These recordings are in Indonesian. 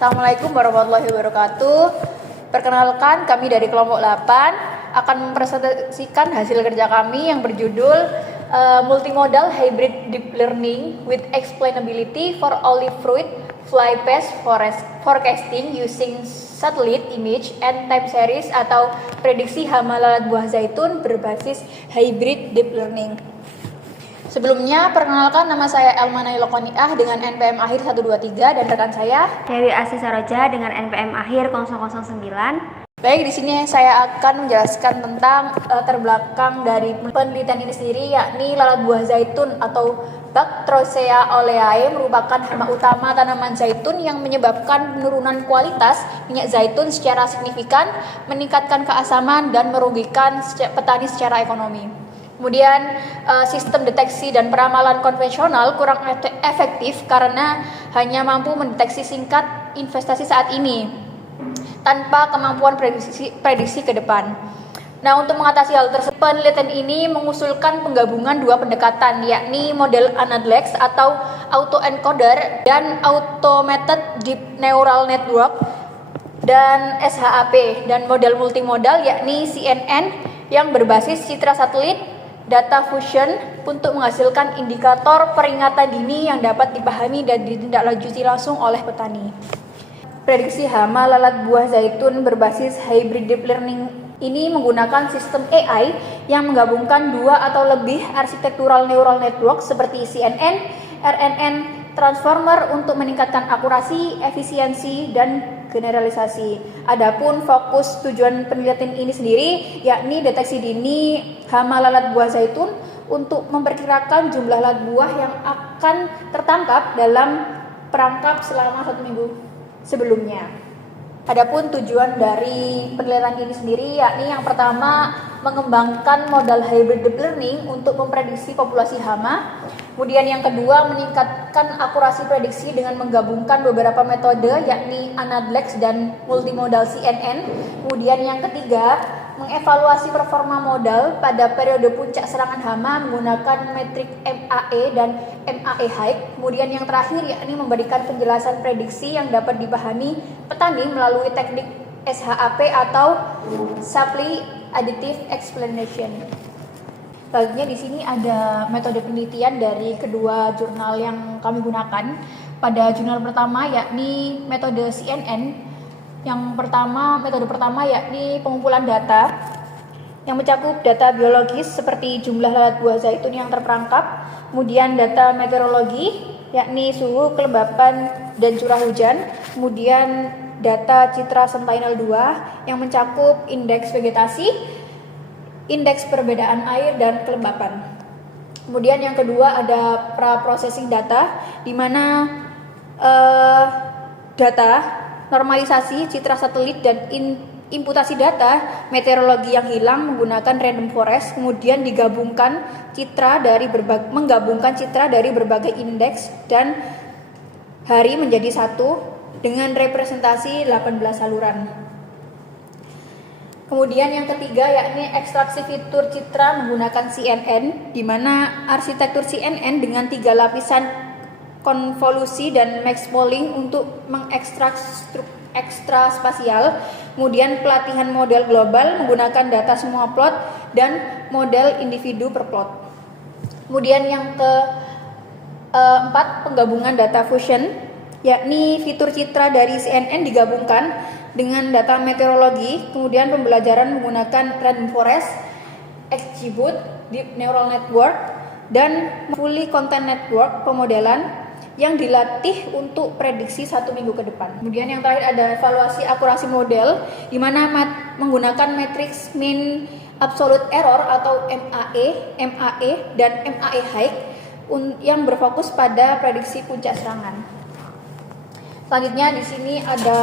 Assalamualaikum warahmatullahi wabarakatuh. Perkenalkan, kami dari kelompok 8 akan mempresentasikan hasil kerja kami yang berjudul Multimodal Hybrid Deep Learning with Explainability for Olive Fruit Fly Pest Forecasting Using Satellite Image and Time Series atau prediksi hama lalat buah zaitun berbasis Hybrid Deep Learning. Sebelumnya, perkenalkan nama saya Elmana Ilokoniah dengan NPM akhir 123 dan rekan saya Dewi Asih Saroja dengan NPM akhir 009. Baik, di sini saya akan menjelaskan tentang latar belakang dari penelitian ini sendiri, yakni lalat buah zaitun atau Bactrocea oleae merupakan hama utama tanaman zaitun yang menyebabkan penurunan kualitas minyak zaitun secara signifikan, meningkatkan keasaman dan merugikan petani secara ekonomi. Kemudian sistem deteksi dan peramalan konvensional kurang efektif karena hanya mampu mendeteksi singkat investasi saat ini tanpa kemampuan prediksi ke depan. Nah, untuk mengatasi hal tersebut, penelitian ini mengusulkan penggabungan dua pendekatan, yakni model ANADLEX atau autoencoder dan automated deep neural network dan SHAP, dan model multimodal yakni CNN yang berbasis citra satelit data fusion untuk menghasilkan indikator peringatan dini yang dapat dipahami dan ditindaklanjuti langsung oleh petani. Prediksi hama lalat buah zaitun berbasis hybrid deep learning ini menggunakan sistem AI yang menggabungkan dua atau lebih arsitektural neural network seperti CNN, RNN, transformer untuk meningkatkan akurasi, efisiensi, dan generalisasi. Adapun fokus tujuan penelitian ini sendiri yakni deteksi dini hama lalat buah zaitun untuk memperkirakan jumlah lalat buah yang akan tertangkap dalam perangkap selama 1 minggu sebelumnya. Adapun tujuan dari penelitian ini sendiri yakni yang pertama mengembangkan modal hybrid deep learning untuk memprediksi populasi hama. Kemudian yang kedua meningkatkan akurasi prediksi dengan menggabungkan beberapa metode yakni ANADLEX dan multimodal CNN. Kemudian yang ketiga mengevaluasi performa modal pada periode puncak serangan hama menggunakan metrik MAE dan MAE High. Kemudian yang terakhir yakni memberikan penjelasan prediksi yang dapat dipahami petani melalui teknik SHAP atau Shapley Additive Explanation. Selanjutnya di sini ada metode penelitian dari kedua jurnal yang kami gunakan. Pada jurnal pertama yakni metode CNN. Metode pertama yakni pengumpulan data yang mencakup data biologis seperti jumlah lalat buah zaitun yang terperangkap, kemudian data meteorologi yakni suhu, kelembapan, dan curah hujan, kemudian data citra sentinel 2 yang mencakup indeks vegetasi, indeks perbedaan air, dan kelembapan. Kemudian yang kedua ada pra-processing data, di mana data normalisasi citra satelit dan imputasi data meteorologi yang hilang menggunakan random forest, kemudian menggabungkan citra dari berbagai indeks dan hari menjadi satu dengan representasi 18 saluran. Kemudian yang ketiga yakni ekstraksi fitur citra menggunakan CNN, di mana arsitektur CNN dengan 3 lapisan konvolusi dan max pooling untuk mengekstrak ekstra spasial. Kemudian pelatihan model global menggunakan data semua plot dan model individu per plot. Kemudian yang keempat penggabungan data fusion, yakni fitur citra dari CNN digabungkan dengan data meteorologi, kemudian pembelajaran menggunakan random forest, XGBoost, deep neural network, dan fully content network pemodelan yang dilatih untuk prediksi 1 minggu ke depan. Kemudian yang terakhir ada evaluasi akurasi model, di mana menggunakan matriks mean absolute error atau MAE, dan MAE High yang berfokus pada prediksi puncak serangan. Selanjutnya di sini ada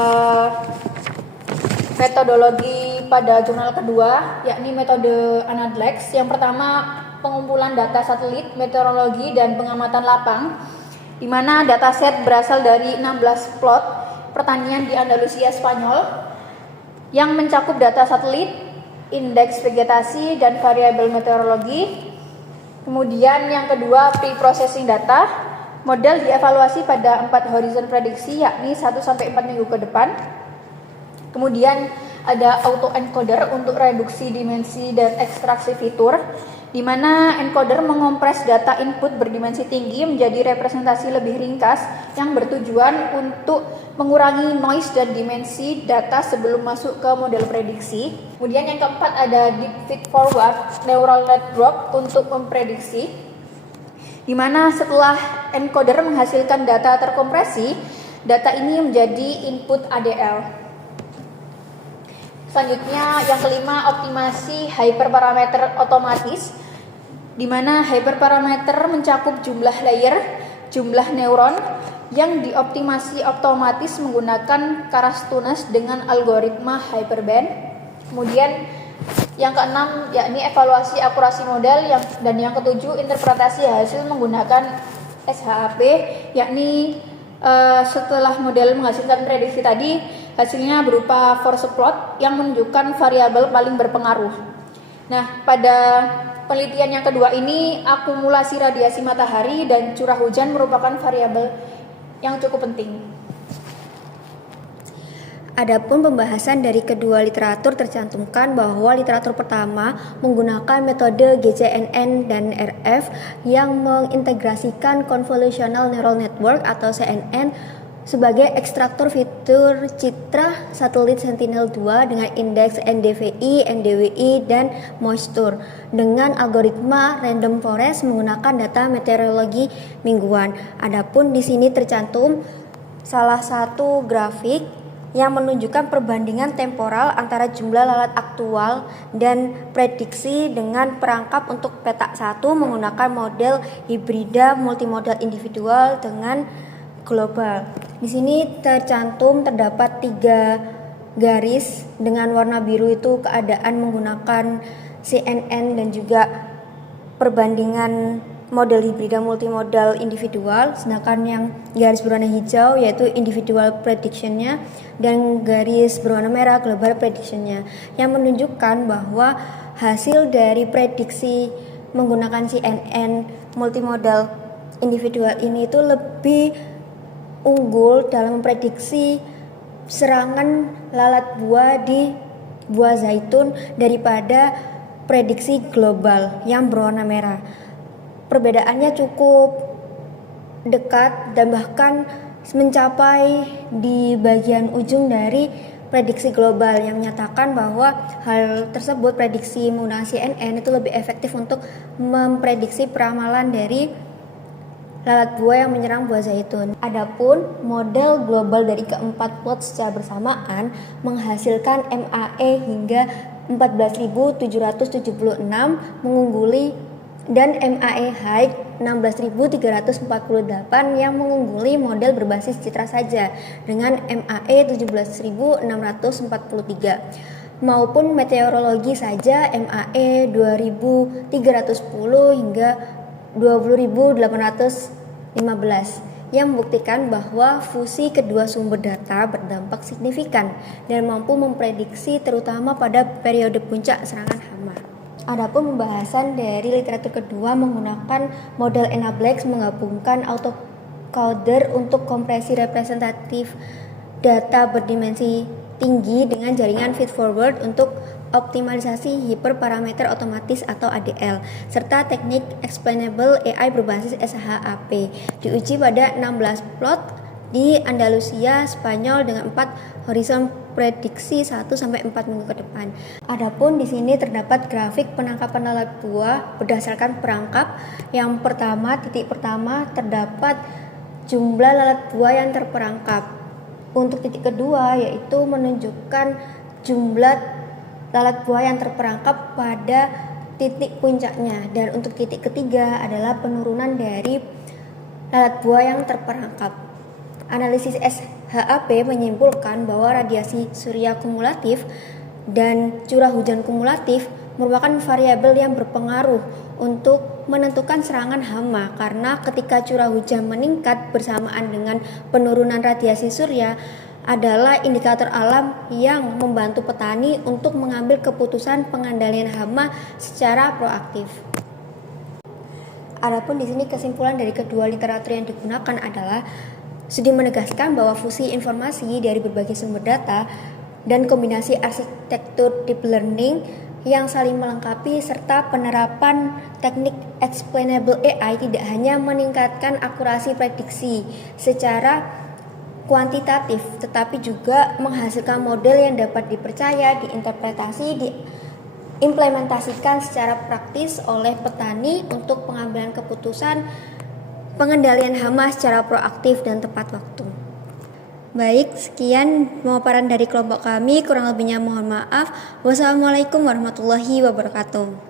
metodologi pada jurnal kedua, yakni metode ANADLEX. Yang pertama pengumpulan data satelit, meteorologi, dan pengamatan lapang, di mana dataset berasal dari 16 plot pertanian di Andalusia, Spanyol, yang mencakup data satelit, indeks vegetasi, dan variabel meteorologi. Kemudian yang kedua pre-processing data, model dievaluasi pada 4 horizon prediksi, yakni 1-4 minggu ke depan. Kemudian ada autoencoder untuk reduksi dimensi dan ekstraksi fitur, di mana encoder mengompres data input berdimensi tinggi menjadi representasi lebih ringkas yang bertujuan untuk mengurangi noise dan dimensi data sebelum masuk ke model prediksi. Kemudian yang keempat ada deep feed forward neural network untuk memprediksi, di mana setelah encoder menghasilkan data terkompresi, data ini menjadi input ADL. Selanjutnya yang kelima, optimasi hyperparameter otomatis, di mana hyperparameter mencakup jumlah layer, jumlah neuron yang dioptimasi otomatis menggunakan Karastunus dengan algoritma hyperband. Kemudian yang keenam yakni evaluasi akurasi model, dan yang ketujuh interpretasi hasil menggunakan SHAP, yakni setelah model menghasilkan prediksi tadi, hasilnya berupa force plot yang menunjukkan variabel paling berpengaruh. Nah, pada penelitian yang kedua ini, akumulasi radiasi matahari dan curah hujan merupakan variabel yang cukup penting. Adapun pembahasan dari kedua literatur tercantumkan bahwa literatur pertama menggunakan metode GCNN dan RF yang mengintegrasikan Convolutional Neural Network atau CNN sebagai ekstraktor fitur citra satelit Sentinel-2 dengan indeks NDVI, NDWI, dan moisture dengan algoritma random forest menggunakan data meteorologi mingguan. Adapun di sini tercantum salah satu grafik yang menunjukkan perbandingan temporal antara jumlah lalat aktual dan prediksi dengan perangkap untuk petak 1 menggunakan model hibrida multimodal individual dengan global. Di sini terdapat 3 garis dengan warna biru itu keadaan menggunakan CNN dan juga perbandingan model hibrida multimodal individual, sedangkan yang garis berwarna hijau yaitu individual prediction-nya dan garis berwarna merah global prediction-nya, yang menunjukkan bahwa hasil dari prediksi menggunakan CNN multimodal individual ini itu lebih unggul dalam memprediksi serangan lalat buah di buah zaitun daripada prediksi global yang berwarna merah. Perbedaannya cukup dekat dan bahkan mencapai di bagian ujung dari prediksi global yang menyatakan bahwa hal tersebut, prediksi menggunakan CNN itu lebih efektif untuk memprediksi peramalan dari lalat buah yang menyerang buah zaitun. Adapun model global dari keempat plot secara bersamaan menghasilkan MAE hingga 14.776 mengungguli dan MAE height 16.348 yang mengungguli model berbasis citra saja dengan MAE 17.643 maupun meteorologi saja MAE 2.310 hingga 20.815 yang membuktikan bahwa fusi kedua sumber data berdampak signifikan dan mampu memprediksi terutama pada periode puncak serangan hama. Adapun pembahasan dari literatur kedua menggunakan model Enablex menggabungkan autoencoder untuk kompresi representatif data berdimensi tinggi dengan jaringan feedforward untuk optimalisasi hiperparameter otomatis atau ADL serta teknik explainable AI berbasis SHAP diuji pada 16 plot di Andalusia, Spanyol dengan 4 horizon prediksi 1-4 minggu ke depan. Adapun di sini terdapat grafik penangkapan lalat buah berdasarkan perangkap. Yang pertama, titik pertama terdapat jumlah lalat buah yang terperangkap. Untuk titik kedua yaitu menunjukkan jumlah lalat buah yang terperangkap pada titik puncaknya, dan untuk titik ketiga adalah penurunan dari lalat buah yang terperangkap. Analisis SHAP menyimpulkan bahwa radiasi surya kumulatif dan curah hujan kumulatif merupakan variabel yang berpengaruh untuk menentukan serangan hama, karena ketika curah hujan meningkat bersamaan dengan penurunan radiasi surya adalah indikator alam yang membantu petani untuk mengambil keputusan pengendalian hama secara proaktif. Adapun di sini kesimpulan dari kedua literatur yang digunakan adalah studi menegaskan bahwa fusi informasi dari berbagai sumber data dan kombinasi arsitektur deep learning yang saling melengkapi serta penerapan teknik explainable AI tidak hanya meningkatkan akurasi prediksi secara kuantitatif, tetapi juga menghasilkan model yang dapat dipercaya, diinterpretasi, diimplementasikan secara praktis oleh petani untuk pengambilan keputusan pengendalian hama secara proaktif dan tepat waktu. Baik, sekian pemaparan dari kelompok kami, kurang lebihnya mohon maaf. Wassalamualaikum warahmatullahi wabarakatuh.